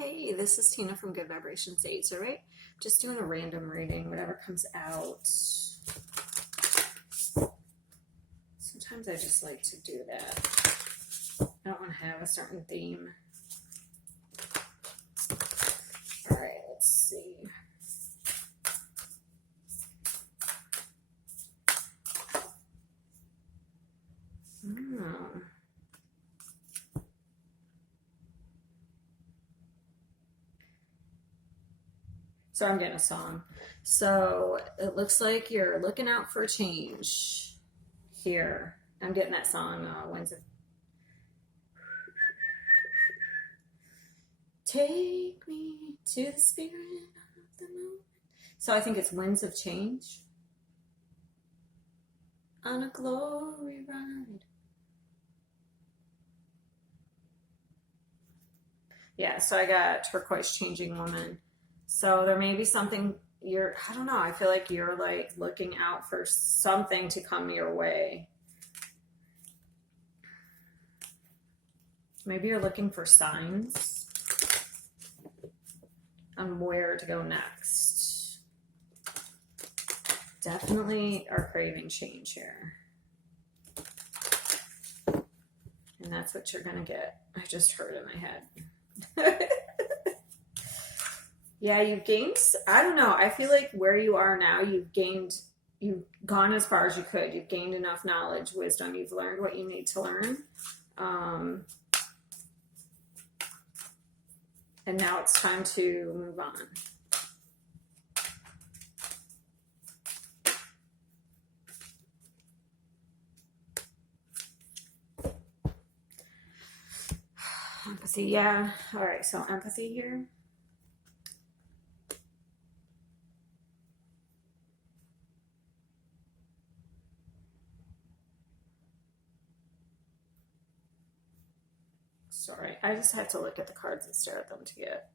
Hey, this is Tina from Good Vibrations 8, all right? Just doing a random reading, whatever comes out. Sometimes I just like to do that. I don't want to have a certain theme. All right, let's see. Oh. So I'm getting a song. So it looks like you're looking out for change here. I'm getting that song, Winds of... Take me to the spirit of the moment. So I think it's Winds of Change. On a glory ride. Yeah, so I got turquoise changing woman. So there may be something I don't know, I feel like you're like looking out for something to come your way. Maybe you're looking for signs on where to go next. Definitely are craving change here. And that's what you're gonna get. I just heard in my head. Yeah, you've gained, I don't know, I feel like where you are now, you've gone as far as you could. You've gained enough knowledge, wisdom, you've learned what you need to learn. And now it's time to move on. Empathy, yeah. All right, so empathy here. Sorry, I just had to look at the cards and stare at them to get.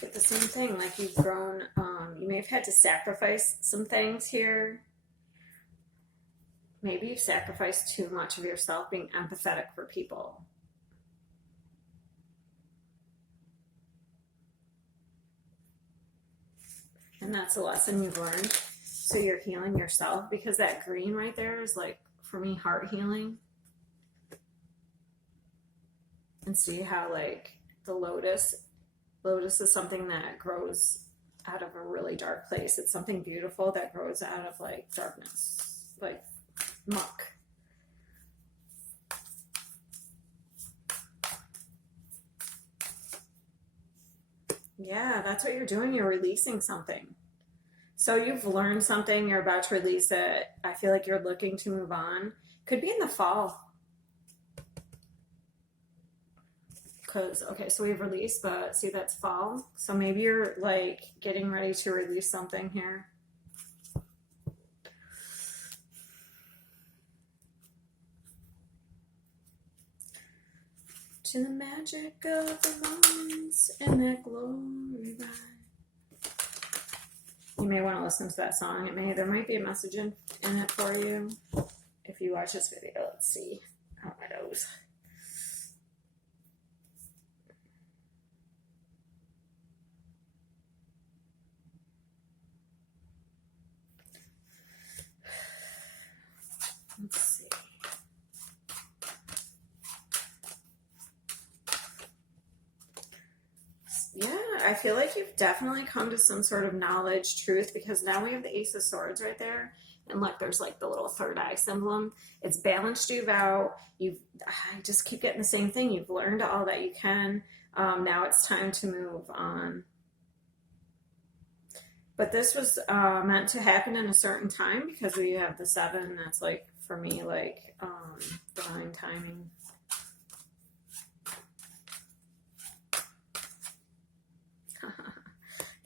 Get the same thing, like you've grown, you may have had to sacrifice some things here. Maybe you've sacrificed too much of yourself being empathetic for people. And that's a lesson you've learned. So you're healing yourself, because that green right there is like, for me, heart healing. And see how like the lotus is something that grows out of a really dark place. It's something beautiful that grows out of like darkness, like muck. Yeah, that's what you're doing. You're releasing something. So you've learned something, you're about to release it. I feel like you're looking to move on. Could be in the fall. Because, okay, so we've released, but see, that's fall. So maybe you're like getting ready to release something here. To the magic of the moments and that glory ride. You may want to listen to that song. There might be a message in it for you. If you watch this video, let's see how it goes. Let's see. Yeah, I feel like you've definitely come to some sort of knowledge, truth, because now we have the Ace of Swords right there. And look, there's like the little third eye symbol. It's balanced you out. I just keep getting the same thing. You've learned all that you can. Now it's time to move on. But this was meant to happen in a certain time, because we have the 7. That's like, for me, like divine timing.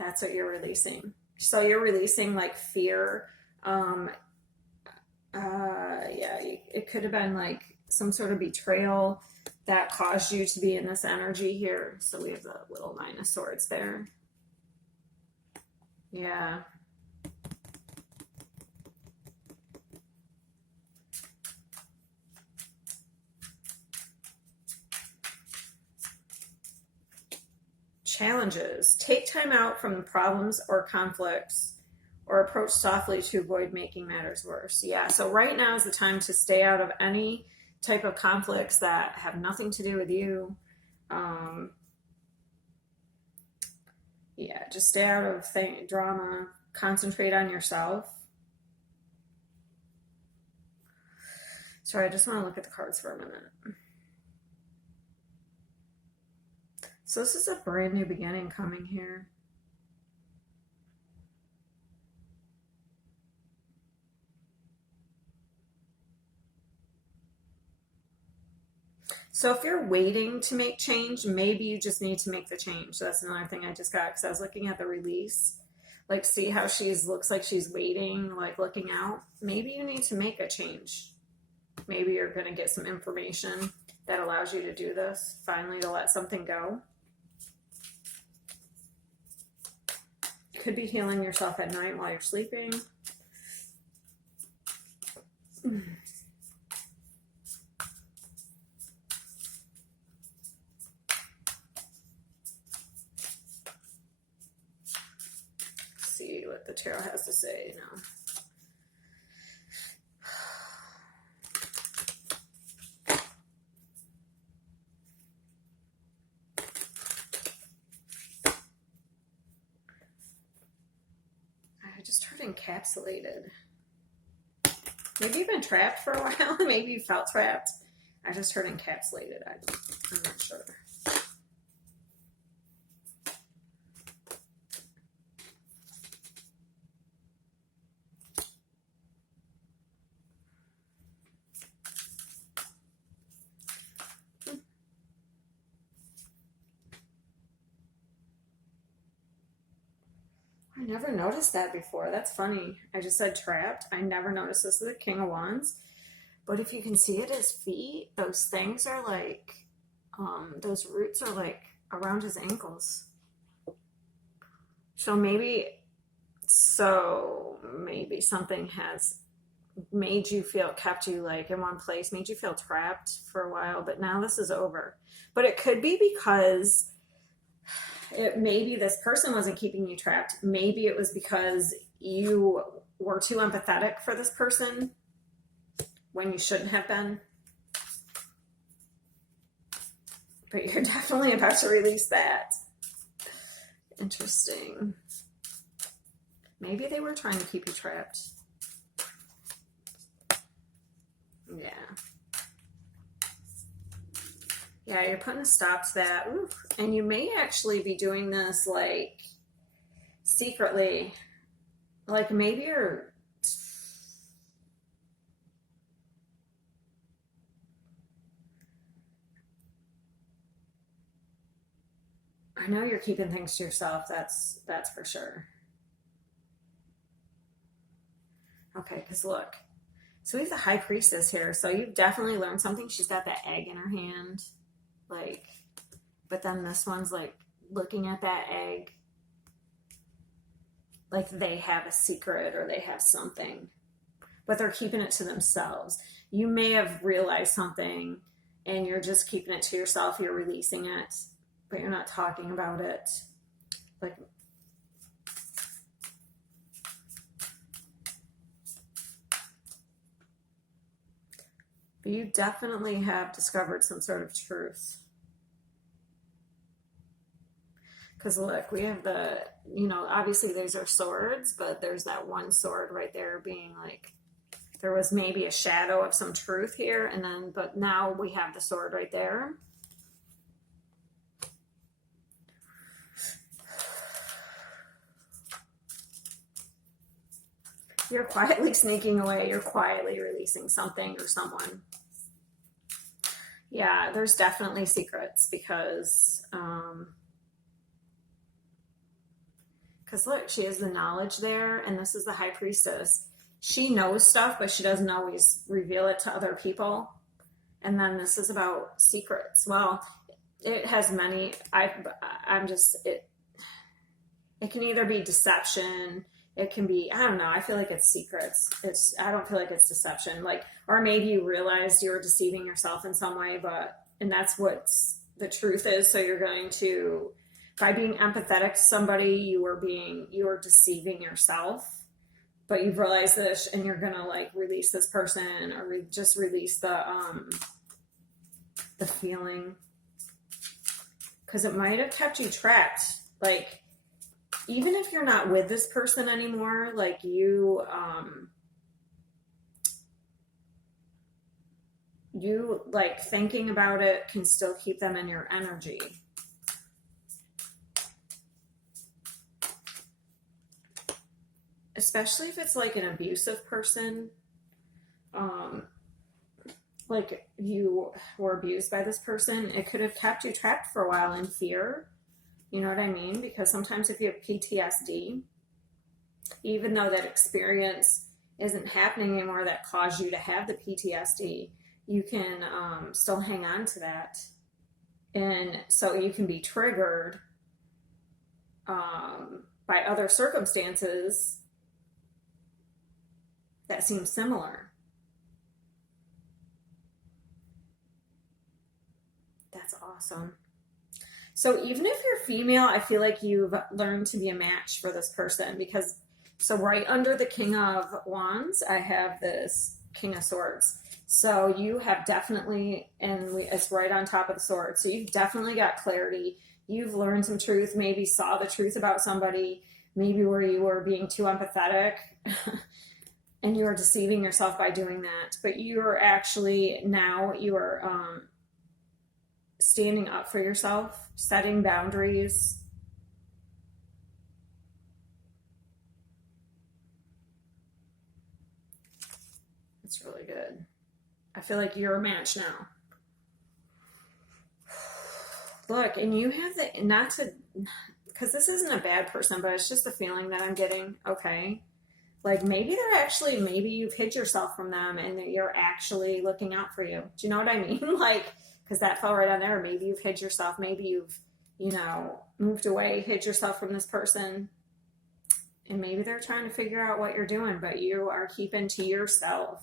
That's what you're releasing. So you're releasing like fear. Yeah, it could have been like some sort of betrayal that caused you to be in this energy here. So we have the little Nine of Swords there. Yeah. Challenges. Take time out from the problems or conflicts, or approach softly to avoid making matters worse. Yeah, so right now is the time to stay out of any type of conflicts that have nothing to do with you. Yeah, just stay out of drama. Concentrate on yourself. Sorry, I just want to look at the cards for a minute. So this is a brand new beginning coming here. So if you're waiting to make change, maybe you just need to make the change. That's another thing I just got, because I was looking at the release. Like, see how looks like she's waiting, like looking out. Maybe you need to make a change. Maybe you're going to get some information that allows you to do this, finally, to let something go. Could be healing yourself at night while you're sleeping. See what the tarot has to say now. I just heard encapsulated. Maybe you've been trapped for a while. Maybe you felt trapped. I just heard encapsulated. I'm not sure. I never noticed that before. That's funny. I just said trapped. I never noticed this is the King of Wands. But if you can see it, his feet, those things are like, those roots are like around his ankles. So maybe something has made you feel, kept you like in one place, made you feel trapped for a while, but now this is over. But it could be because maybe this person wasn't keeping you trapped. Maybe it was because you were too empathetic for this person when you shouldn't have been. But you're definitely about to release that. Interesting. Maybe they were trying to keep you trapped. Yeah. Yeah, you're putting a stop to that. Ooh. And you may actually be doing this like secretly. Like maybe you're... I know you're keeping things to yourself. That's for sure. Okay, because look. So we have the High Priestess here. So you've definitely learned something. She's got that egg in her hand. Like, but then this one's like looking at that egg. Like they have a secret or they have something. But they're keeping it to themselves. You may have realized something and you're just keeping it to yourself. You're releasing it, but you're not talking about it. Like, but you definitely have discovered some sort of truth. Because look, we have the, obviously these are swords, but there's that one sword right there being like, there was maybe a shadow of some truth here, and then, but now we have the sword right there. You're quietly sneaking away. You're quietly releasing something or someone. Yeah, there's definitely secrets because look, she has the knowledge there, and this is the High Priestess. She knows stuff, but she doesn't always reveal it to other people. And then this is about secrets. Well, it has many. I'm just it can either be deception, it can be, I don't know, I feel like it's secrets. I don't feel like it's deception. Like, or maybe you realized you were deceiving yourself in some way, and that's what the truth is. So you're going to, by being empathetic to somebody, you were deceiving yourself, but you've realized this and you're going to like release this person, or just release the feeling. Cause it might have kept you trapped. Like, even if you're not with this person anymore, like you like thinking about it can still keep them in your energy. Especially if it's like an abusive person, like you were abused by this person, it could have kept you trapped for a while in fear. You know what I mean? Because sometimes if you have PTSD, even though that experience isn't happening anymore that caused you to have the PTSD, you can still hang on to that. And so you can be triggered by other circumstances that seem similar. That's awesome. So even if you're female, I feel like you've learned to be a match for this person, because so right under the King of Wands, I have this King of Swords. So you have definitely, it's right on top of the sword. So you've definitely got clarity. You've learned some truth, maybe saw the truth about somebody, maybe where you were being too empathetic and you were deceiving yourself by doing that. But you're actually, now you are standing up for yourself, setting boundaries. It's really good. I feel like you're a match now. Look, and you have the, not to, because this isn't a bad person, but it's just a feeling that I'm getting, okay? Like maybe maybe you've hid yourself from them and that you're actually looking out for you. Do you know what I mean? Like, because that fell right on there. Maybe you've hid yourself. Maybe you've, moved away, hid yourself from this person. And maybe they're trying to figure out what you're doing, but you are keeping to yourself.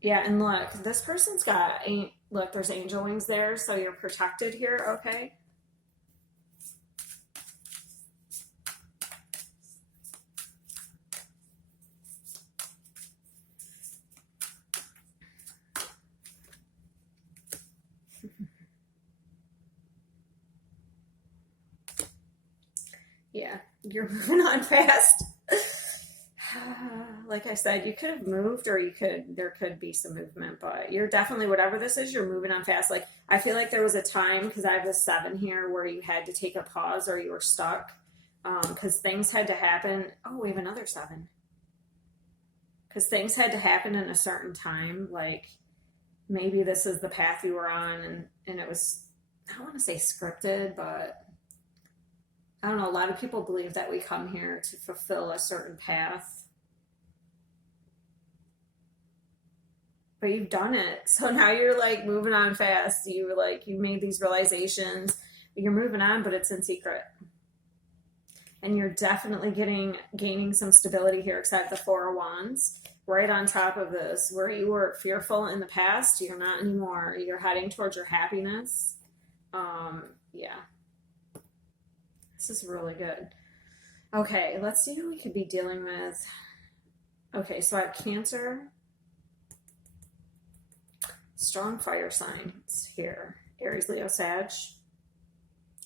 Yeah, and look, this person's got, look, there's angel wings there, so you're protected here, okay? Yeah, you're moving on fast. Like I said, you could have moved, or there could be some movement, but you're definitely, whatever this is, you're moving on fast. Like, I feel like there was a time, because I have a 7 here, where you had to take a pause or you were stuck, because things had to happen. Oh, we have another 7. Because things had to happen in a certain time. Like, maybe this is the path you were on, and it was, I don't want to say scripted, but I don't know, a lot of people believe that we come here to fulfill a certain path. But you've done it. So now you're like moving on fast. You made these realizations. You're moving on, but it's in secret. And you're definitely gaining some stability here, except the 4 of Wands. Right on top of this, where you were fearful in the past, you're not anymore. You're heading towards your happiness. Yeah. This is really good. Okay, let's see who we could be dealing with. Okay, so I have Cancer. Strong fire signs here. Aries, Leo, Sag.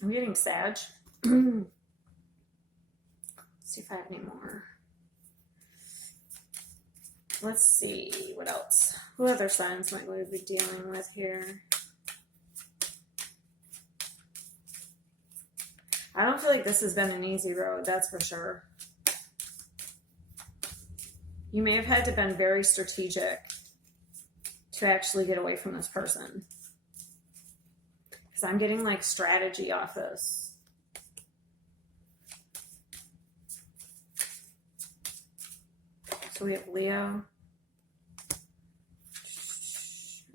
I'm getting Sag. Let's see if I have any more. Let's see what else. What other signs might we be dealing with here? I don't feel like this has been an easy road, that's for sure. You may have had to been very strategic to actually get away from this person. Because I'm getting like strategy off this. So we have Leo.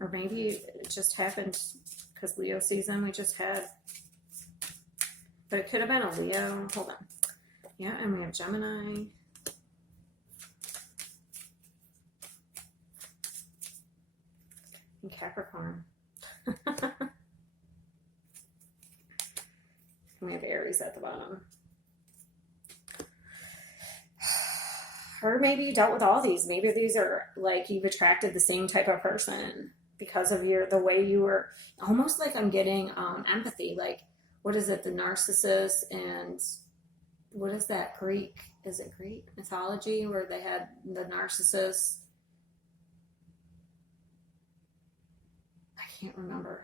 Or maybe it just happened because Leo season we just had. But it could have been a Leo. Hold on. Yeah, and we have Gemini. And Capricorn. And we have Aries at the bottom. Or maybe you dealt with all these. Maybe these are like you've attracted the same type of person because of the way you were. Almost like I'm getting empathy. Like, what is it? The narcissist and what is that Greek? Is it Greek mythology where they had the narcissist? I can't remember.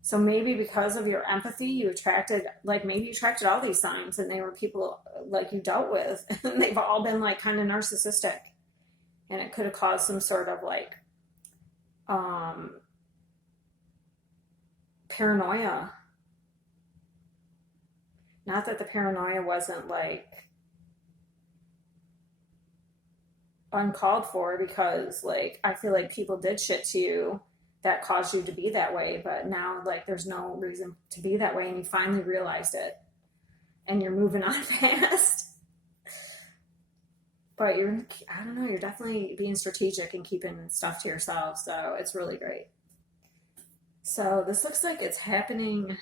So maybe because of your empathy, you attracted, like maybe you attracted all these signs and they were people like you dealt with and they've all been like kind of narcissistic. And it could have caused some sort of like paranoia. Not that the paranoia wasn't like uncalled for because like I feel like people did shit to you that caused you to be that way, but now like there's no reason to be that way and you finally realized it and you're moving on past. But I don't know, you're definitely being strategic and keeping stuff to yourself, so it's really great. So this looks like it's happening.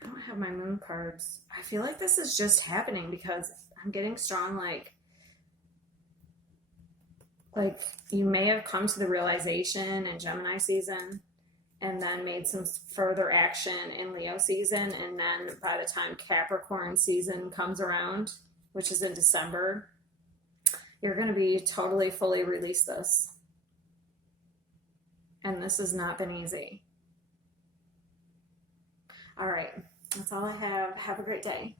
I don't have my moon cards. I feel like this is just happening because I'm getting strong like you may have come to the realization in Gemini season and then made some further action in Leo season, and then by the time Capricorn season comes around, which is in December, you're going to be totally fully release this. And this has not been easy. All right, that's all I have. Have a great day.